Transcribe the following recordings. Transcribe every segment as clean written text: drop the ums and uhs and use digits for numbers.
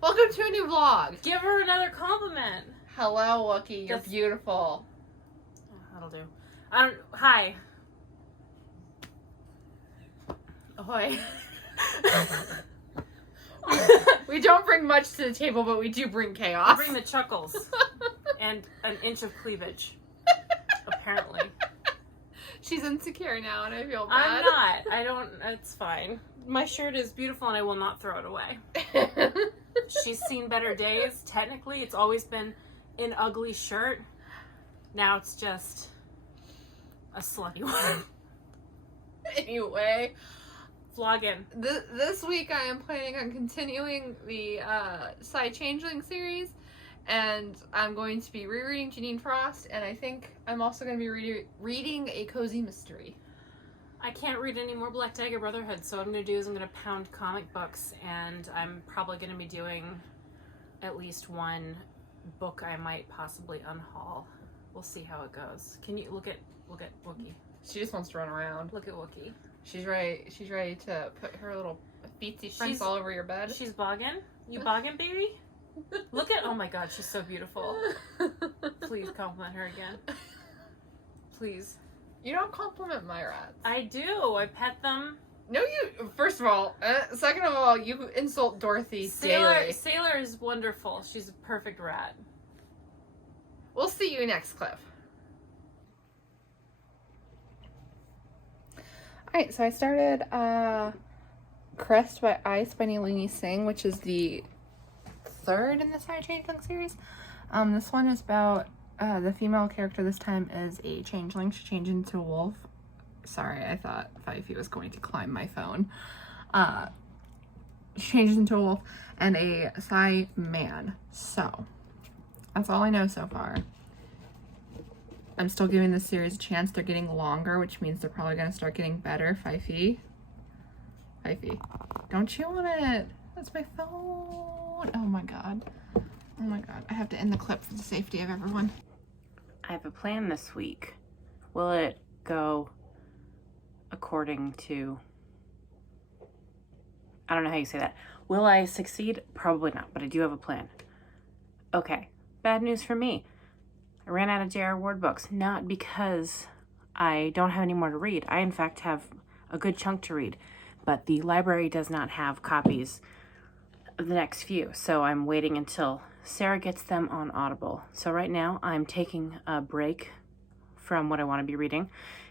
Welcome to a new vlog. Give her another compliment. Hello, Wookie. You're beautiful. That'll do. Hi. Ahoy. We don't bring much to the table, but we do bring chaos. We bring the chuckles. And an inch of cleavage. Apparently. She's insecure now, and I feel I'm bad. not. It's fine. My shirt is beautiful, and I will not throw it away. She's seen better days. Technically, it's always been an ugly shirt. Now it's just a slutty one. Anyway, vlogging. This week I am planning on continuing the Psy Changeling series, and I'm going to be rereading Janine Frost, and I think I'm also going to be reading a cozy mystery. I can't read any more Black Dagger Brotherhood, so what I'm going to do is I'm going to pound comic books, and I'm probably going to be doing at least one book I might possibly unhaul. We'll see how it goes. Can you look at Wookie? She just wants to run around. Look at Wookie. She's ready to put her little feetsy friends all over your bed. She's bogging? You bogging, baby? Look at, oh my god, she's so beautiful. Please compliment her again. Please. You don't compliment my rats. I do. I pet them. No, you. First of all, second of all, you insult Dorothy daily. Sailor is wonderful. She's a perfect rat. We'll see you next clip. Alright, so I started Crest by Ice by Nalini Singh, which is the third in the Psy Changeling series. This one is about the female character this time is a changeling. She changed into a wolf. Sorry, I thought Fifey was going to climb my phone. She changes into a wolf and a Psy man. So, that's all I know so far. I'm still giving this series a chance. They're getting longer, which means they're probably going to start getting better. Fifey. Fifey. Don't you want it? That's my phone. Oh my god. Oh my god. I have to end the clip for the safety of everyone. I have a plan this week. Will it go according to... I don't know how you say that. Will I succeed? Probably not, but I do have a plan. Okay. Bad news for me. I ran out of J.R. Ward books, not because I don't have any more to read. I, in fact, have a good chunk to read, but the library does not have copies of the next few, so I'm waiting until Sarah gets them on Audible. So right now, I'm taking a break from what I want to be reading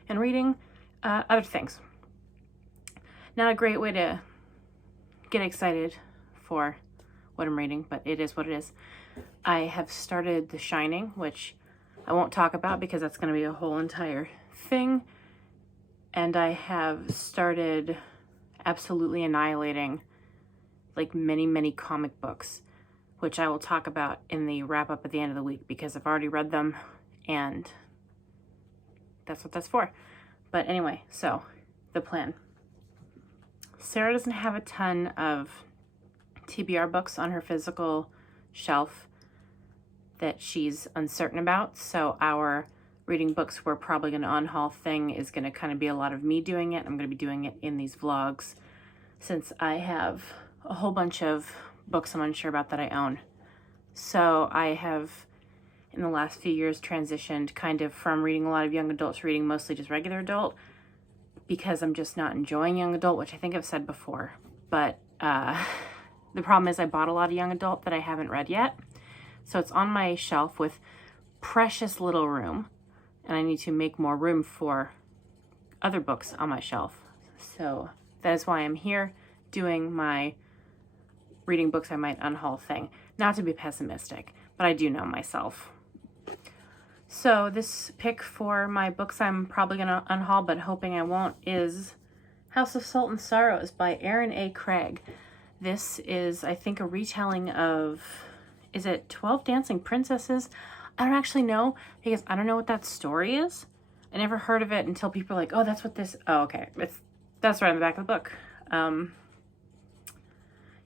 and reading other things. Not a great way to get excited for what I'm reading, but it is what it is. I have started The Shining, which I won't talk about because that's going to be a whole entire thing. And I have started absolutely annihilating like many comic books, which I will talk about in the wrap up at the end of the week because I've already read them and that's what that's for. But anyway, so the plan. Sarah doesn't have a ton of TBR books on her physical shelf that she's uncertain about, so our reading books we're probably going to unhaul thing is going to kind of be a lot of me doing it. I'm going to be doing it in these vlogs since I have a whole bunch of books I'm unsure about that I own. So I have in the last few years transitioned kind of from reading a lot of young adult to reading mostly just regular adult because I'm just not enjoying young adult, which I think I've said before. But the problem is I bought a lot of young adult that I haven't read yet. So it's on my shelf with precious little room, and I need to make more room for other books on my shelf. So that is why I'm here doing my reading books I might unhaul thing. Not to be pessimistic, but I do know myself. So this pick for my books I'm probably going to unhaul, but hoping I won't, is House of Salt and Sorrows by Aaron A. Craig. This is, I think, a retelling of... Is it 12 Dancing Princesses? I don't actually know because I don't know what that story is. I never heard of it until people are like, oh, that's what this... Oh, okay. That's right on the back of the book.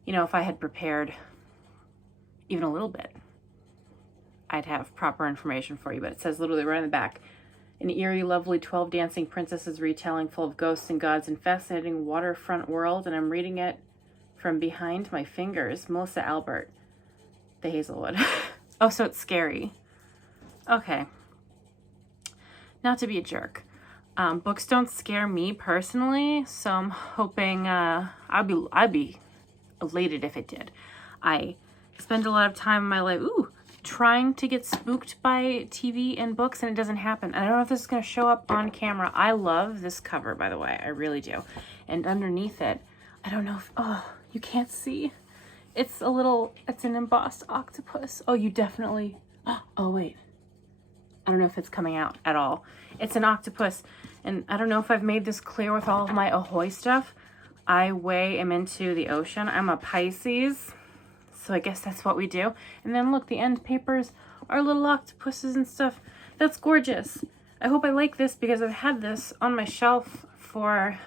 You know, if I had prepared even a little bit, I'd have proper information for you. But it says literally right on the back. An eerie, lovely 12 Dancing Princesses retelling full of ghosts and gods and fascinating waterfront world. And I'm reading it from behind my fingers. Melissa Albert, The Hazelwood. Oh, so it's scary. Okay. Not to be a jerk. Books don't scare me personally, so I'm hoping I'd be elated if it did. I spend a lot of time in my life trying to get spooked by TV and books, and it doesn't happen. I don't know if this is going to show up on camera. I love this cover, by the way. I really do. And underneath it, I don't know if, you can't see. It's an embossed octopus. Oh, you definitely, oh wait. I don't know if it's coming out at all. It's an octopus. And I don't know if I've made this clear with all of my Ahoy stuff. I am into the ocean. I'm a Pisces. So I guess that's what we do. And then look, the end papers are little octopuses and stuff. That's gorgeous. I hope I like this because I've had this on my shelf for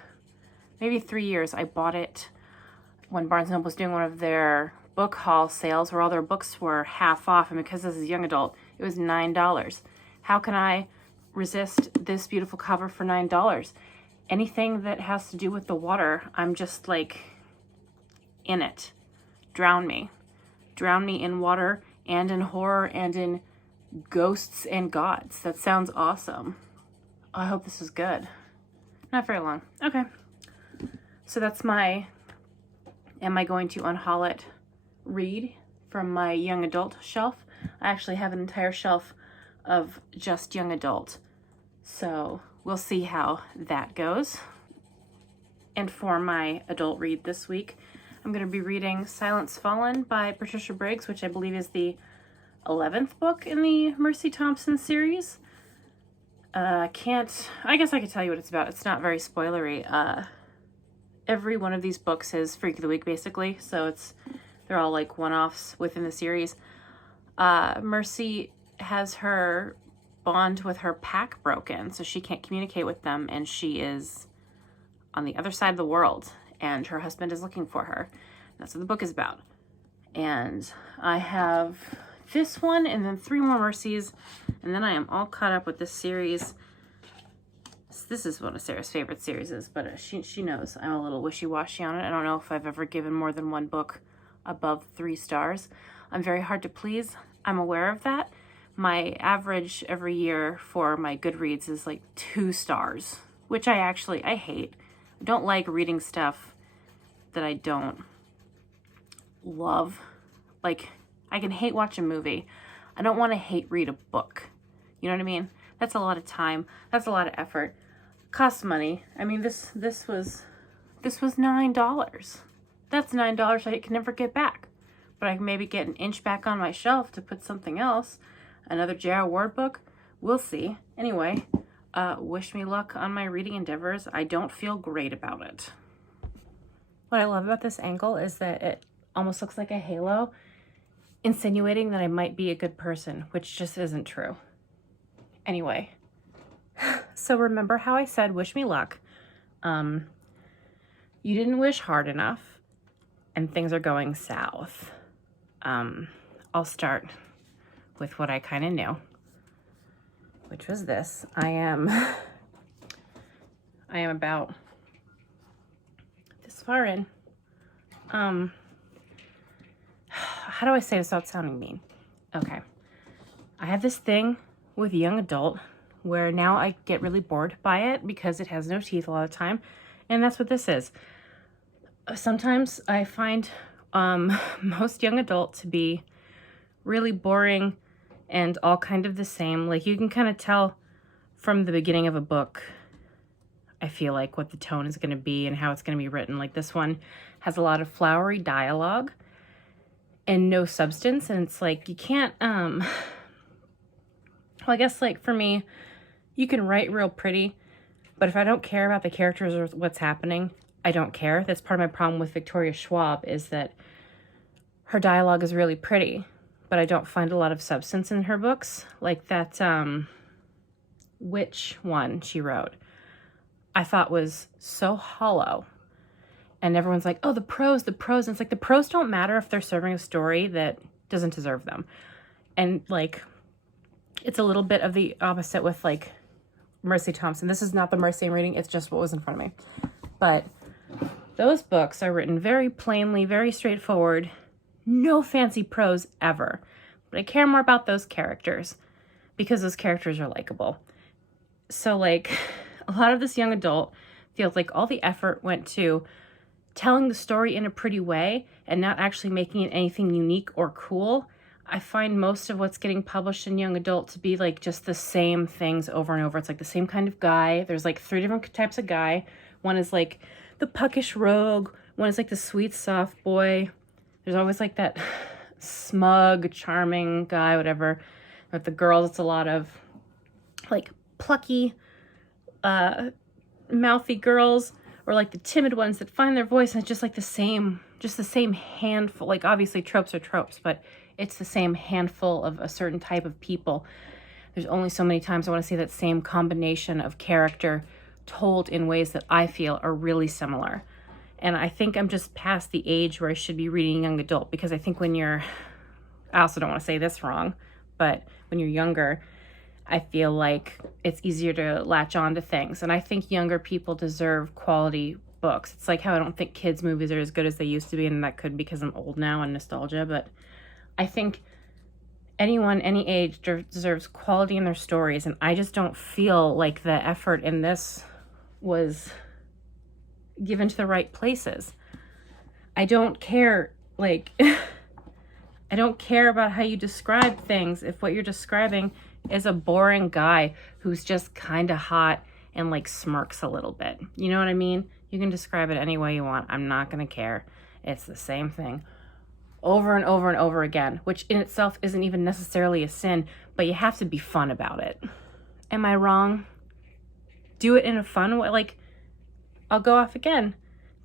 maybe 3 years. I bought it when Barnes & Noble was doing one of their book haul sales where all their books were half off. And because this is a young adult, it was $9. How can I resist this beautiful cover for $9? Anything that has to do with the water, I'm just like in it. Drown me. Drown me in water and in horror and in ghosts and gods. That sounds awesome. I hope this is good. Not very long. Okay. So that's my Am I Going to Unhaul It read from my young adult shelf. I actually have an entire shelf of just young adult. So we'll see how that goes. And for my adult read this week, I'm going to be reading Silence Fallen by Patricia Briggs, which I believe is the 11th book in the Mercy Thompson series. I guess I could tell you what it's about. It's not very spoilery. Every one of these books is Freak of the Week, basically. So they're all like one-offs within the series. Mercy has her bond with her pack broken, so she can't communicate with them, and she is on the other side of the world, and her husband is looking for her. That's what the book is about. And I have this one and then 3 more Mercies, and then I am all caught up with this series. This is one of Sarah's favorite series, but she knows I'm a little wishy-washy on it. I don't know if I've ever given more than one book above 3 stars. I'm very hard to please. I'm aware of that. My average every year for my Goodreads is like 2 stars, which I hate. I don't like reading stuff that I don't love. Like, I can hate watch a movie. I don't want to hate read a book. You know what I mean? That's a lot of time. That's a lot of effort. Costs money. I mean, this was $9. That's $9 I can never get back. But I can maybe get an inch back on my shelf to put something else. Another J.R. Ward book. We'll see. Anyway, wish me luck on my reading endeavors. I don't feel great about it. What I love about this angle is that it almost looks like a halo, insinuating that I might be a good person, which just isn't true. Anyway, so remember how I said wish me luck. You didn't wish hard enough, and things are going south. I'll start with what I kind of knew, which was this. I am about this far in. How do I say this without sounding mean? Okay. I have this thing with young adult where now I get really bored by it because it has no teeth a lot of the time. And that's what this is. Sometimes I find most young adult to be really boring and all kind of the same. Like, you can kind of tell from the beginning of a book, I feel like, what the tone is going to be and how it's going to be written. Like, this one has a lot of flowery dialogue and no substance, and it's like, you can't, well, I guess, like, for me, you can write real pretty, but if I don't care about the characters or what's happening, I don't care. That's part of my problem with Victoria Schwab, is that her dialogue is really pretty, but I don't find a lot of substance in her books. Like that witch one she wrote, I thought was so hollow. And everyone's like, oh, the prose. And it's like, the prose don't matter if they're serving a story that doesn't deserve them. And like, it's a little bit of the opposite with like Mercy Thompson. This is not the Mercy I'm reading. It's just what was in front of me. But Those books are written very plainly, very straightforward, no fancy prose ever. But I care more about those characters because those characters are likable. So like a lot of this young adult feels like all the effort went to telling the story in a pretty way and not actually making it anything unique or cool. I find most of what's getting published in young adult to be like just the same things over and over. It's like the same kind of guy. There's like 3 different types of guy. One is like the puckish rogue. One is like the sweet soft boy. There's always like that smug, charming guy, whatever. With the girls, it's a lot of like plucky, mouthy girls, or like the timid ones that find their voice, and it's just like the same handful. Like obviously tropes are tropes, but it's the same handful of a certain type of people. There's only so many times I want to see that same combination of character told in ways that I feel are really similar. And I think I'm just past the age where I should be reading young adult, because I think when you're, I also don't want to say this wrong, but when you're younger, I feel like it's easier to latch on to things. And I think younger people deserve quality books. It's like how I don't think kids' movies are as good as they used to be, and that could be because I'm old now and nostalgia, but I think anyone, any age deserves quality in their stories, and I just don't feel like the effort in this was given to the right places. I don't care, like, I don't care about how you describe things if what you're describing is a boring guy who's just kind of hot and like smirks a little bit. You know what I mean? You can describe it any way you want. I'm not going to care. It's the same thing over and over and over again, which in itself isn't even necessarily a sin, but you have to be fun about it. Am I wrong? Do it in a fun way. Like, I'll go off again.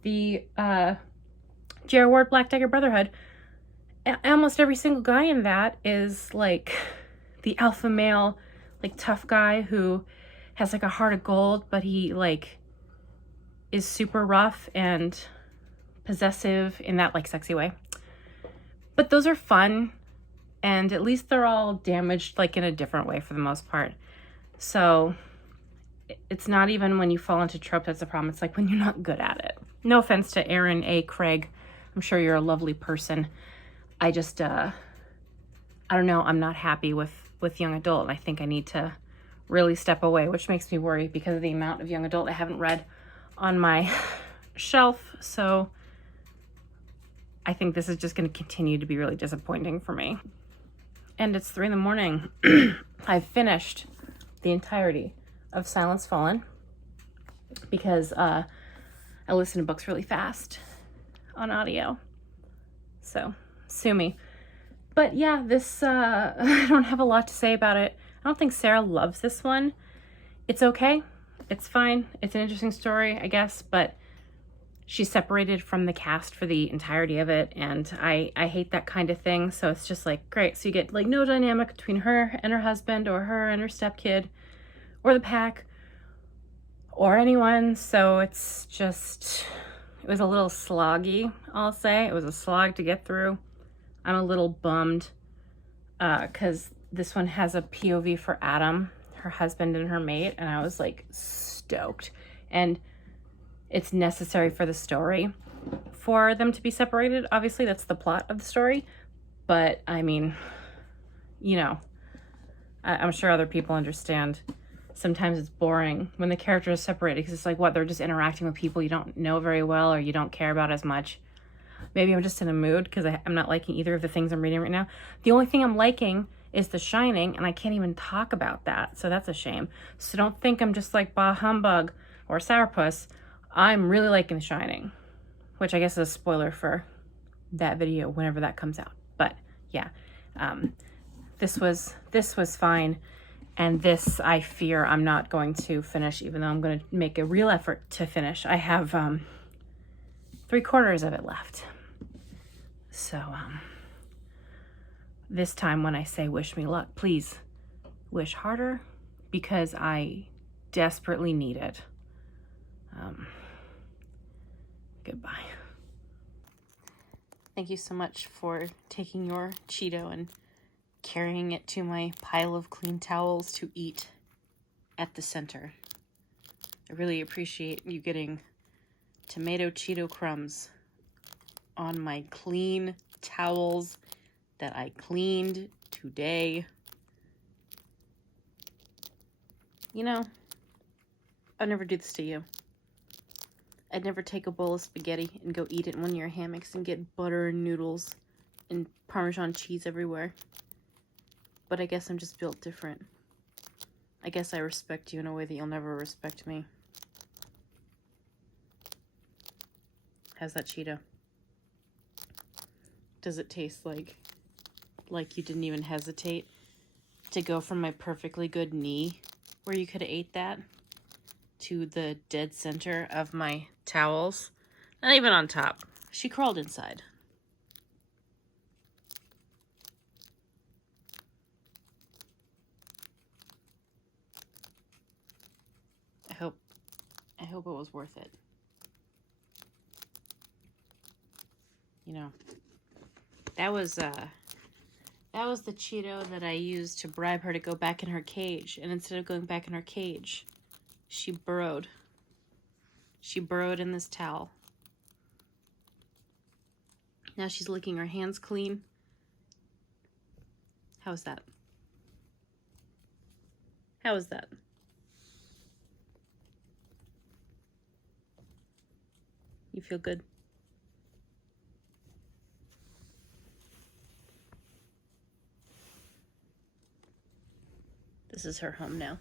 The J.R. Ward Black Dagger Brotherhood, almost every single guy in that is like the alpha male, like tough guy who has like a heart of gold, but he like is super rough and possessive in that like sexy way. But those are fun, and at least they're all damaged like in a different way for the most part. So it's not even when you fall into trope that's the problem. It's like when you're not good at it. No offense to Aaron A. Craig. I'm sure you're a lovely person. I just, I don't know. I'm not happy with young adult, and I think I need to really step away, which makes me worry because of the amount of young adult I haven't read on my shelf. So I think this is just going to continue to be really disappointing for me. And it's 3 a.m. I've finished the entirety of Silence Fallen because I listen to books really fast on audio. So sue me. But yeah, this, I don't have a lot to say about it. I don't think Sarah loves this one. It's okay. It's fine. It's an interesting story, I guess, but she's separated from the cast for the entirety of it, and I hate that kind of thing. So it's just like, great. So you get like no dynamic between her and her husband, or her and her stepkid, or the pack, or anyone. So it's just, it was a little sloggy, I'll say. It was a slog to get through. I'm a little bummed because this one has a POV for Adam, her husband and her mate, and I was like stoked. And it's necessary for the story for them to be separated. Obviously, that's the plot of the story. But I mean, you know, I'm sure other people understand. Sometimes it's boring when the characters are separated because it's like, what, they're just interacting with people you don't know very well or you don't care about as much. Maybe I'm just in a mood because I'm not liking either of the things I'm reading right now. The only thing I'm liking is The Shining, and I can't even talk about that, so that's a shame. So don't think I'm just like bah humbug or sourpuss. I'm really liking The Shining, which I guess is a spoiler for that video whenever that comes out. But yeah, this was fine, and this I fear I'm not going to finish, even though I'm going to make a real effort to finish. I have 3/4 of it left. So this time when I say wish me luck, please wish harder because I desperately need it. Goodbye. Thank you so much for taking your Cheeto and carrying it to my pile of clean towels to eat at the center. I really appreciate you getting tomato Cheeto crumbs on my clean towels that I cleaned today. You know, I'd never do this to you. I'd never take a bowl of spaghetti and go eat it in one of your hammocks and get butter and noodles and Parmesan cheese everywhere. But I guess I'm just built different. I guess I respect you in a way that you'll never respect me. How's that Cheeto? Does it taste like you didn't even hesitate to go from my perfectly good knee where you could have ate that to the dead center of my towels? Not even on top. She crawled inside. I hope it was worth it. You know, that was the Cheeto that I used to bribe her to go back in her cage. And instead of going back in her cage, she burrowed. She burrowed in this towel. Now she's licking her hands clean. How is that? How is that? You feel good? This is her home now.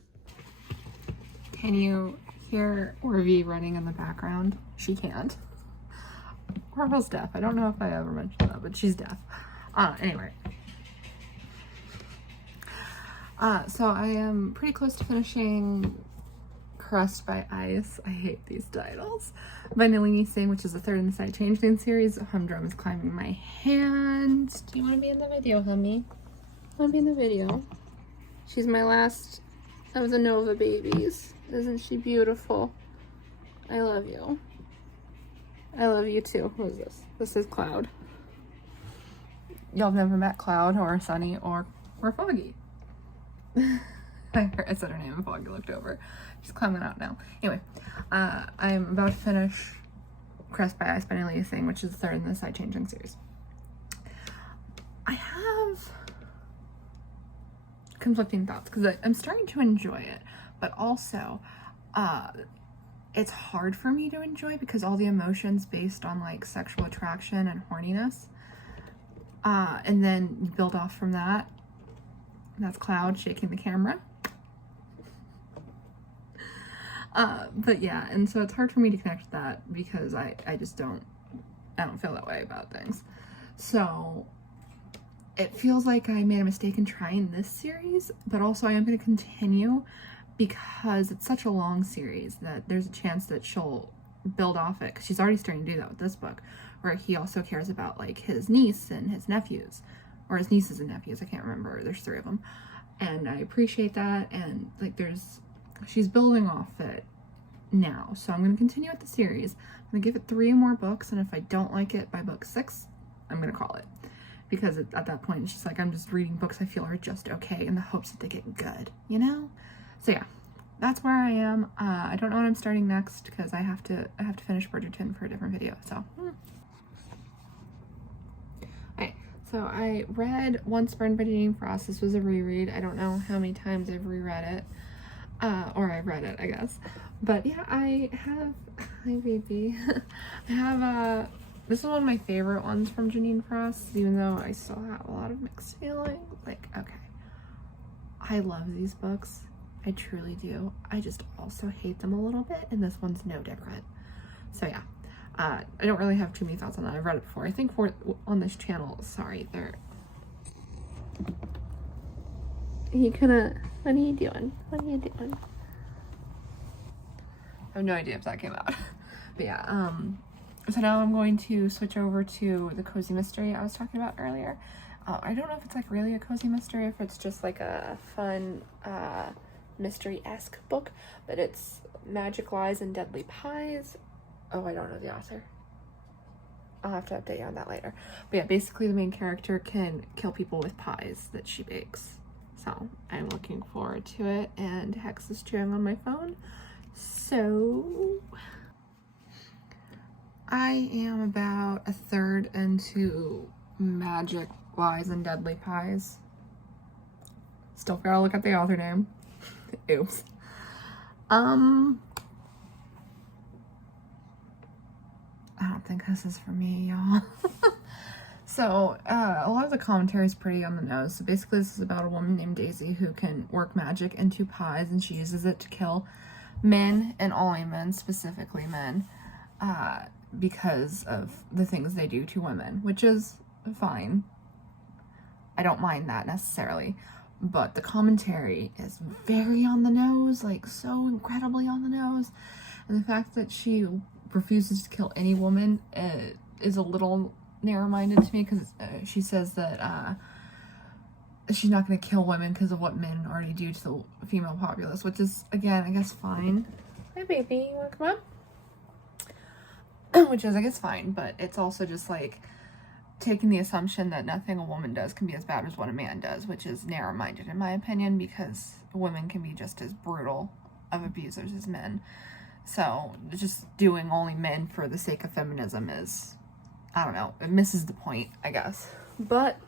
Can you hear Orvie running in the background? She can't. Orville's deaf. I don't know if I ever mentioned that, but she's deaf. Anyway. So I am pretty close to finishing Crushed by Ice. I hate these titles. By Nalini Singh, which is the third in the Side Changeling series. Humdrum is climbing my hand. Do you want to be in the video, Hummy? Want to be in the video? She's my last of the Nova babies. Isn't she beautiful? I love you. I love you too. Who is this? This is Cloud. Y'all have never met Cloud or Sunny or Foggy. I said her name and Foggy looked over. She's climbing out now. Anyway, I'm about to finish Crest by Ice by Nalini Singh, which is the third in the Side Changing series. I have conflicting thoughts because I'm starting to enjoy it, but also it's hard for me to enjoy because all the emotions based on like sexual attraction and horniness, and then you build off from that. That's Cloud shaking the camera. But yeah, and so it's hard for me to connect with that because I don't feel that way about things. So it feels like I made a mistake in trying this series, but also I am going to continue because it's such a long series that there's a chance that she'll build off it, because she's already starting to do that with this book, where he also cares about like his niece and his nephews, or his nieces and nephews, I can't remember, there's 3 of them, and I appreciate that, and like she's building off it now, so I'm going to continue with the series. I'm going to give it 3 more books, and if I don't like it by book 6, I'm going to call it. Because at that point, it's just like, I'm just reading books I feel are just okay in the hopes that they get good, you know? So yeah, that's where I am. I don't know what I'm starting next because I have to finish Bridgerton for a different video, so. Alright, so I read Once Burned by Janine Frost. This was a reread. I don't know how many times I've reread it. Or I've read it, I guess. But yeah, I have, hi baby. I have, this is one of my favorite ones from Janine Frost, even though I still have a lot of mixed feelings. Like, okay, I love these books. I truly do. I just also hate them a little bit, and this one's no different. So yeah, I don't really have too many thoughts on that. I've read it before. I think on this channel, sorry, what are you doing? What are you doing? I have no idea if that came out. But yeah, so now I'm going to switch over to the cozy mystery I was talking about earlier. I don't know if it's like really a cozy mystery, if it's just like a fun mystery-esque book, but it's Magic Lies and Deadly Pies. Oh, I don't know the author. I'll have to update you on that later. But yeah, basically the main character can kill people with pies that she bakes. So I'm looking forward to it, and Hex is chewing on my phone. So I am about a third into Magic, Lies, and Deadly Pies. Still gotta look at the author name. Oops. I don't think this is for me, y'all. So, a lot of the commentary is pretty on the nose. So basically this is about a woman named Daisy who can work magic into pies, and she uses it to kill men, and only men, specifically men, because of the things they do to women, which is fine. I don't mind that necessarily. But the commentary is very on the nose, like so incredibly on the nose. And the fact that she refuses to kill any woman is a little narrow-minded to me, because she says that she's not going to kill women because of what men already do to the female populace, which is, again, I guess fine. Hi, baby. You want to come up? Which is, I guess, fine, but it's also just like taking the assumption that nothing a woman does can be as bad as what a man does, which is narrow-minded in my opinion, because women can be just as brutal of abusers as men. So just doing only men for the sake of feminism is, I don't know, it misses the point, I guess. But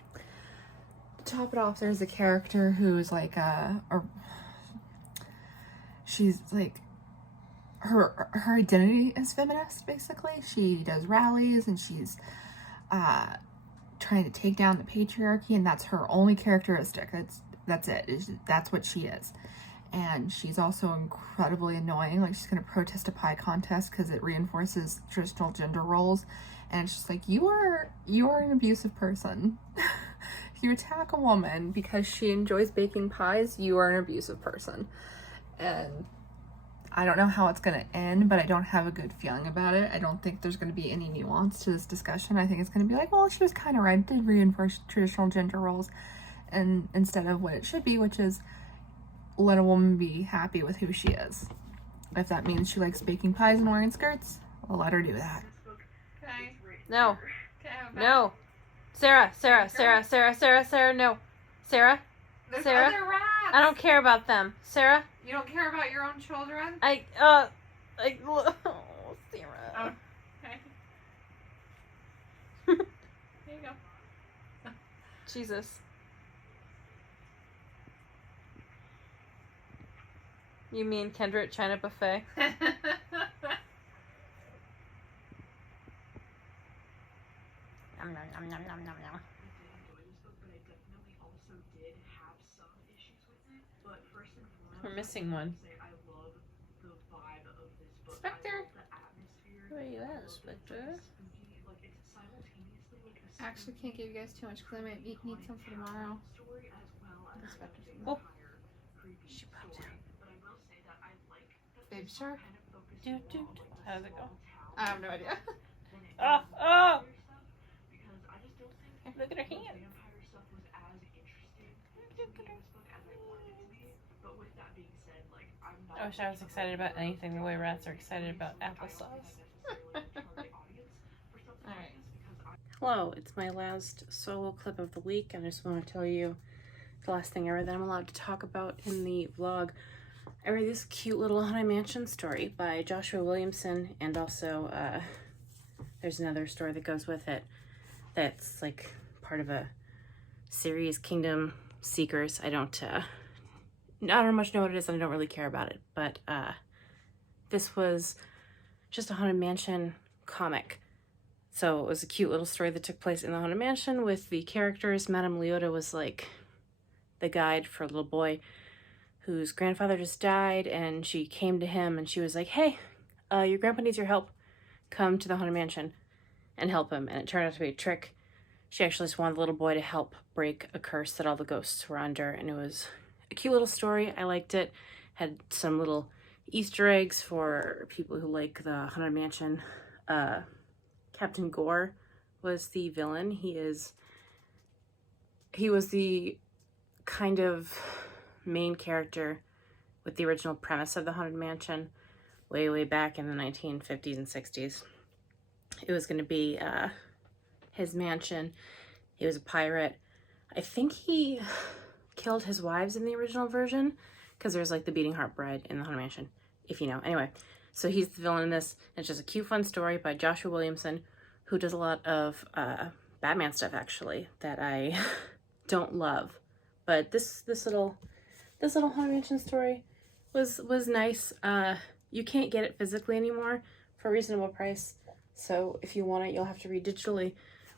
to top it off, there's a character who's like she's like, her identity is feminist, basically. She does rallies and she's trying to take down the patriarchy, and that's her only characteristic. That's it. That's what she is. And she's also incredibly annoying. Like, she's gonna protest a pie contest because it reinforces traditional gender roles, and it's just like, you are an abusive person. If you attack a woman because she enjoys baking pies, you are an abusive person. And I don't know how it's going to end, but I don't have a good feeling about it. I don't think there's going to be any nuance to this discussion. I think it's going to be like, well, she was kind of right. It did reinforce traditional gender roles, and instead of what it should be, which is let a woman be happy with who she is. If that means she likes baking pies and wearing skirts, I'll let her do that. Okay. No. Okay, No. Sarah, no. Sarah? There's Sarah? other rats. I don't care about them. Sarah? You don't care about your own children? Oh, Sarah. Oh, okay. There you go. Jesus. You mean Kendra at China Buffet? Nom, nom, nom, nom, nom, nom. We're missing one. Spectre? Where are you at, Spectre? I actually can't give you guys too much because I might need some for tomorrow. Oh. She popped out. Babe shark? How does it go? I have no idea. Oh! Look at her hand. I wish I was excited about anything the way rats are excited about applesauce. Alright. Hello, it's my last solo clip of the week, and I just want to tell you the last thing ever that I'm allowed to talk about in the vlog. I read this cute little Haunted Mansion story by Joshua Williamson, and also there's another story that goes with it that's like part of a series, Kingdom Seekers. I don't much know what it is, and I don't really care about it, but this was just a Haunted Mansion comic. So it was a cute little story that took place in the Haunted Mansion with the characters. Madame Leota was like the guide for a little boy whose grandfather just died, and she came to him and she was like, hey, your grandpa needs your help. Come to the Haunted Mansion and help him. And it turned out to be a trick. She actually just wanted the little boy to help break a curse that all the ghosts were under, and it was a cute little story. I liked it. Had some little Easter eggs for people who like the Haunted Mansion. Captain Gore was the villain. He was the kind of main character with the original premise of the Haunted Mansion way back in the 1950s and 60s. It was going to be his mansion. He was a pirate. I think he killed his wives in the original version, because there's like the Beating Heart Bride in the Haunted Mansion, if you know. Anyway, So he's the villain in this. And it's just a cute, fun story by Joshua Williamson, who does a lot of Batman stuff, actually, that I don't love. But this little Haunted Mansion story was nice. You can't get it physically anymore for a reasonable price. So if you want it, you'll have to read digitally,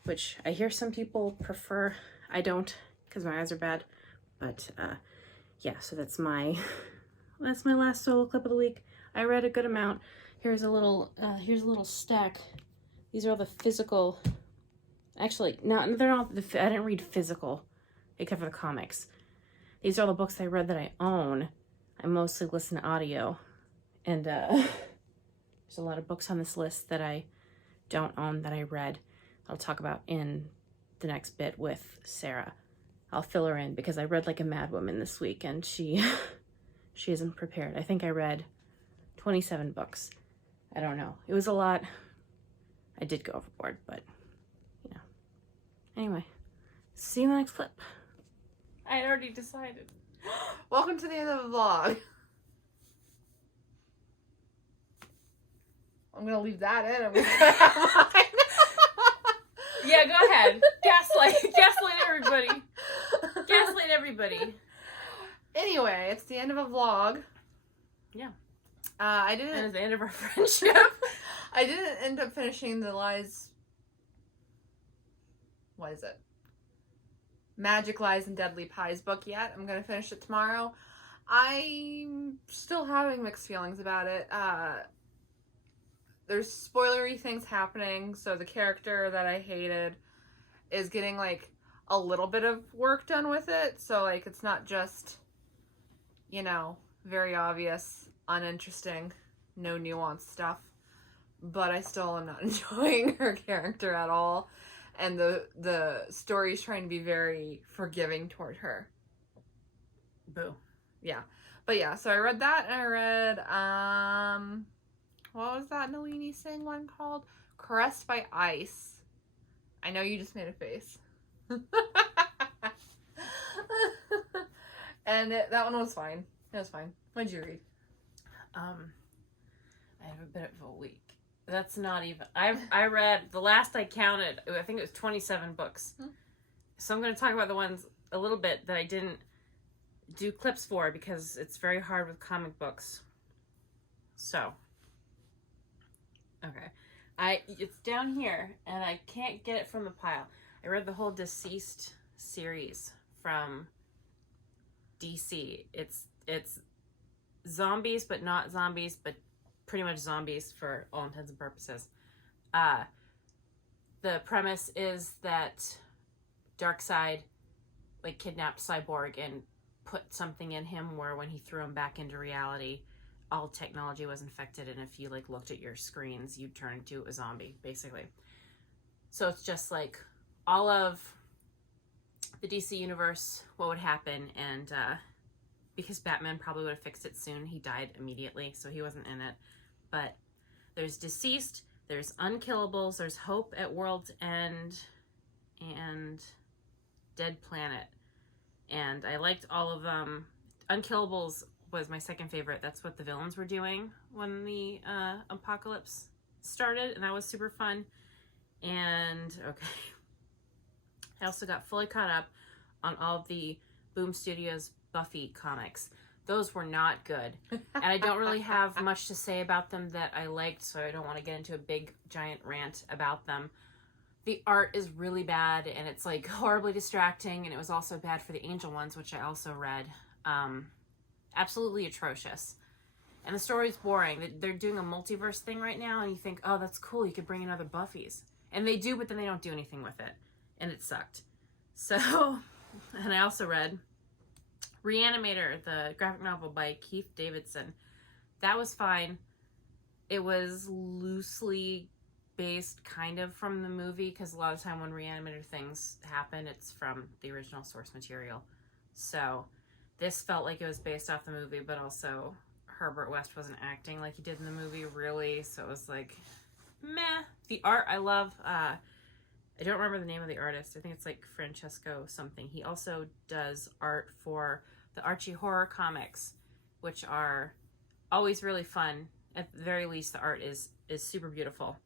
which I hear some people prefer. I don't, because my eyes are bad. But yeah, so that's my last solo clip of the week. I read a good amount. Here's a little stack. These are all the physical. Actually, no, they're not. I didn't read physical, except for the comics. These are all the books I read that I own. I mostly listen to audio, and there's a lot of books on this list that I don't own that I read. I'll talk about in the next bit with Sarah. I'll fill her in because I read like a madwoman this week, and she isn't prepared. I think I read 27 books. I don't know. It was a lot. I did go overboard, but you know. Anyway, see you in the next clip. I had already decided. Welcome to the end of the vlog. I'm gonna leave that in. I'm gonna have mine. Yeah, go ahead. Gaslight everybody. Gaslight everybody. Anyway, it's the end of a vlog. Yeah. I And didn't. it's the end of our friendship. I didn't end up finishing the Lies. What is it? Magic Lies and Deadly Pies book yet. I'm gonna finish it tomorrow. I'm still having mixed feelings about it. There's spoilery things happening, so the character that I hated is getting like a little bit of work done with it. So like it's not just, you know, very obvious, uninteresting, no nuance stuff. But I still am not enjoying her character at all. And the story's trying to be very forgiving toward her. Boo. Yeah. But yeah, so I read that, and I read, what was that Nalini Singh one called? Caressed by Ice. I know you just made a face. And that one was fine. It was fine. What did you read? I have a bit of a week. That's not even. I read the last I counted. I think it was 27 books. So I'm going to talk about the ones a little bit that I didn't do clips for because it's very hard with comic books. So, okay, it's down here and I can't get it from the pile. I read the whole Deceased series from DC. It's zombies, but not zombies, but pretty much zombies for all intents and purposes. The premise is that Darkseid like kidnapped Cyborg and put something in him where when he threw him back into reality, all technology was infected, and if you like looked at your screens, you'd turn into a zombie, basically. So it's just like all of the DC universe, what would happen, and because Batman probably would have fixed it soon, he died immediately, so he wasn't in it. But there's Deceased, there's Unkillables, there's Hope at World's End, and Dead Planet. And I liked all of them. Unkillables was my second favorite. That's what the villains were doing when the apocalypse started, and that was super fun. And, okay. I also got fully caught up on all of the Boom Studios Buffy comics. Those were not good. And I don't really have much to say about them that I liked, so I don't want to get into a big, giant rant about them. The art is really bad, and it's, like, horribly distracting, and it was also bad for the Angel ones, which I also read. Absolutely atrocious. And the story's boring. They're doing a multiverse thing right now, and you think, oh, that's cool, you could bring in other Buffys. And they do, but then they don't do anything with it. And it sucked. So, and I also read Reanimator, the graphic novel by Keith Davidson. That was fine. It was loosely based kind of from the movie, because a lot of time when Reanimator things happen, it's from the original source material. So this felt like it was based off the movie, but also Herbert West wasn't acting like he did in the movie, really. So it was like, meh. The art I love. I don't remember the name of the artist. I think it's like Francesco something. He also does art for the Archie horror comics, which are always really fun. at the very least, the art is super beautiful.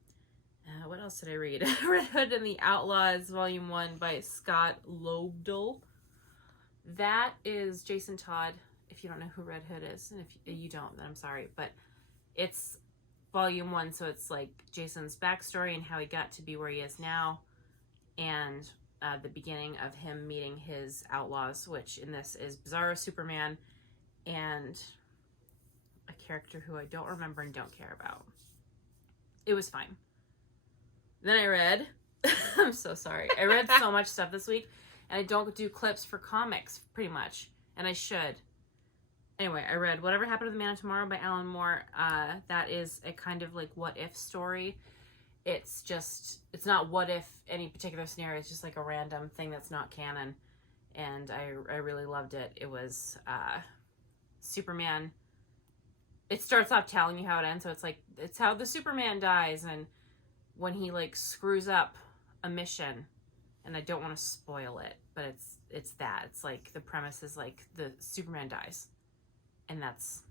What else did I read? Red Hood and the Outlaws, Volume 1 by Scott Lobdell. That is Jason Todd. If you don't know who Red Hood is, and if you don't, then I'm sorry. But it's Volume 1, so it's like Jason's backstory and how he got to be where he is now, and the beginning of him meeting his outlaws, which in this is Bizarro Superman and a character who I don't remember and don't care about. It was fine. Then I read, I'm so sorry. I read so much stuff this week, and I don't do clips for comics, pretty much, and I should. Anyway, I read Whatever Happened to the Man of Tomorrow by Alan Moore. That is a kind of like what if story. It's not what if any particular scenario, it's just like a random thing that's not canon. And I really loved it. It was Superman. It starts off telling you how it ends, so it's like, it's how the Superman dies, and when he like screws up a mission, and I don't want to spoil it, but it's that. It's like the premise is like the Superman dies. And that's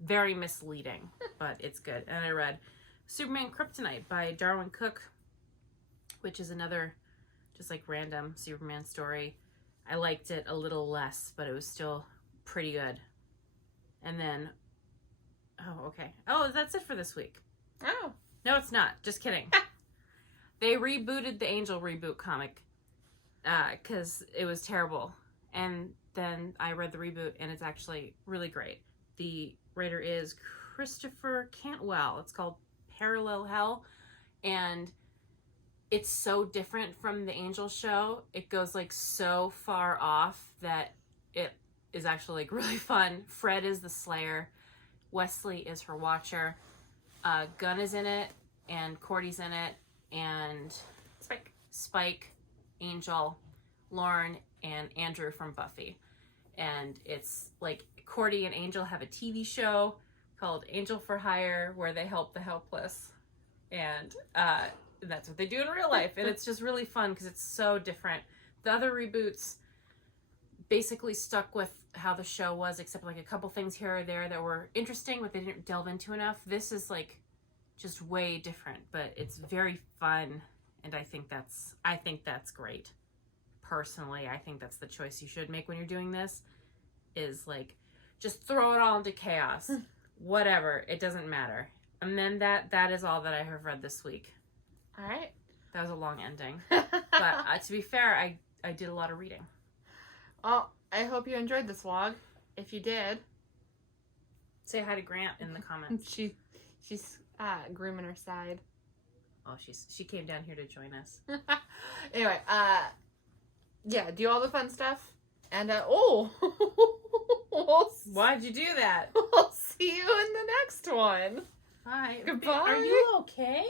very misleading, but it's good. And I read Superman Kryptonite by Darwin Cook, which is another just like random Superman story. I liked it a little less, but it was still pretty good. And then, oh, okay. Oh, that's it for this week. Oh. No, it's not. Just kidding. They rebooted the Angel reboot comic because it was terrible. And then I read the reboot, and it's actually really great. The writer is Christopher Cantwell. It's called Parallel Hell, and it's so different from the Angel show. It goes like so far off that it is actually like really fun. Fred is the Slayer. Wesley is her Watcher. Gunn is in it, and Cordy's in it, and Spike, Angel, Lauren, and Andrew from Buffy. And it's like Cordy and Angel have a TV show called Angel for Hire where they help the helpless. And that's what they do in real life. And it's just really fun because it's so different. The other reboots basically stuck with how the show was, except like a couple things here or there that were interesting, but they didn't delve into enough. This is like just way different, but it's very fun. And I think that's great. Personally, I think that's the choice you should make when you're doing this, is like just throw it all into chaos. Whatever, it doesn't matter. And then that is all that I have read this week. All right. That was a long ending. But to be fair, I did a lot of reading. Well, I hope you enjoyed this vlog. If you did, say hi to Grant in the comments. She's grooming her side. Oh, she came down here to join us. Anyway, yeah, do all the fun stuff. And, Why'd you do that? We'll see you in the next one. Bye. Goodbye. Are you okay?